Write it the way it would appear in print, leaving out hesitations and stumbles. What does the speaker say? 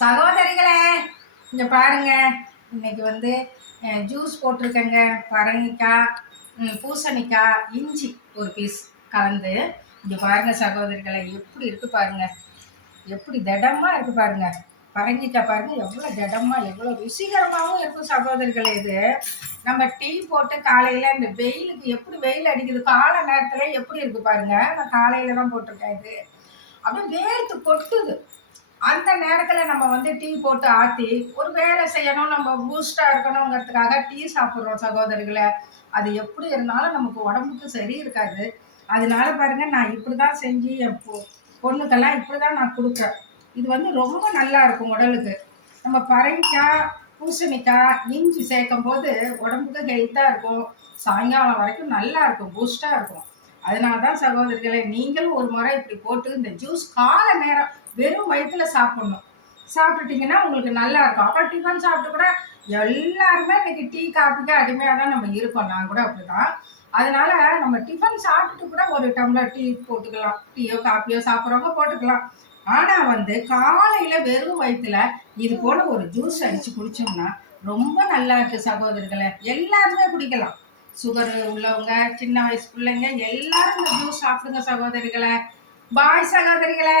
சகோதரிகளே, இங்க பாருங்க. இன்னைக்கு வந்து ஜூஸ் போட்டிருக்கேங்க. பரங்கிக்காய், பூசணிக்காய், இஞ்சி ஒரு பீஸ் கலந்து. இங்க பாருங்க சகோதரிகளை, எப்படி இருக்கு பாருங்க, எப்படி திடமா இருக்கு பாருங்க. பரங்கிக்காய் பாருங்க எவ்வளோ திடமா, எவ்வளோ ருசிகரமாகவும் இருக்கும் சகோதரிகளை. இது நம்ம டீ போட்டு காலையில் இந்த வெயிலுக்கு எப்படி வெயில் அடிக்குது, காலை நேரத்தில் எப்படி இருக்கு பாருங்க. நான் காலையில தான் போட்டிருக்கேன். இது அப்படியே வேர்த்து கொட்டுது. அந்த நேரத்தில் நம்ம வந்து டீ போட்டு ஆற்றி ஒரு வேலை செய்யணும், நம்ம பூஸ்டாக இருக்கணுங்கிறதுக்காக டீ சாப்பிட்றோம் சகோதரிகளை. அது எப்படி இருந்தாலும் நமக்கு உடம்புக்கு சரி இருக்காது. அதனால பாருங்க, நான் இப்படி தான் செஞ்சு என் பொண்ணுக்கெல்லாம் இப்படி தான் நான் கொடுக்குறேன். இது வந்து ரொம்ப நல்லா இருக்கும் உடலுக்கு. நம்ம பரங்கிக்காய், பூசணிக்காய், இஞ்சி சேர்க்கும் போது உடம்புக்கு ஹெல்த்தாக இருக்கும். சாயங்காலம் வரைக்கும் நல்லா இருக்கும், பூஸ்டாக இருக்கும். அதனால தான் சகோதரிகளை, நீங்களும் ஒரு முறை இப்படி போட்டு இந்த ஜூஸ் காலை நேரம் வெறும் வயிற்றுல சாப்பிடணும். சாப்பிட்டுட்டிங்கன்னா உங்களுக்கு நல்லா இருக்கும். அப்புறம் டிஃபன் சாப்பிட்டு கூட எல்லாருமே இன்னைக்கு டீ காஃபிக்கு அடிமையாக தான் நம்ம இருக்கோம். நான் கூட அப்படிதான். அதனால நம்ம டிஃபன் சாப்பிட்டுட்டு கூட ஒரு டம்ளர் டீ போட்டுக்கலாம். டீயோ காஃபியோ சாப்பிட்றவங்க போட்டுக்கலாம். ஆனால் வந்து காலையில் வெறும் வயிற்றுல இது போல ஒரு ஜூஸ் அடித்து குடித்தோம்னா ரொம்ப நல்லா இருக்கு சகோதரிகளை. எல்லாருமே குடிக்கலாம். சுகர் உள்ளவங்க, சின்ன வயசு பிள்ளைங்க எல்லாரும் இந்த ஜூஸ் சாப்பிடுங்க சகோதரிகளை. பாய் சகோதரிகளை.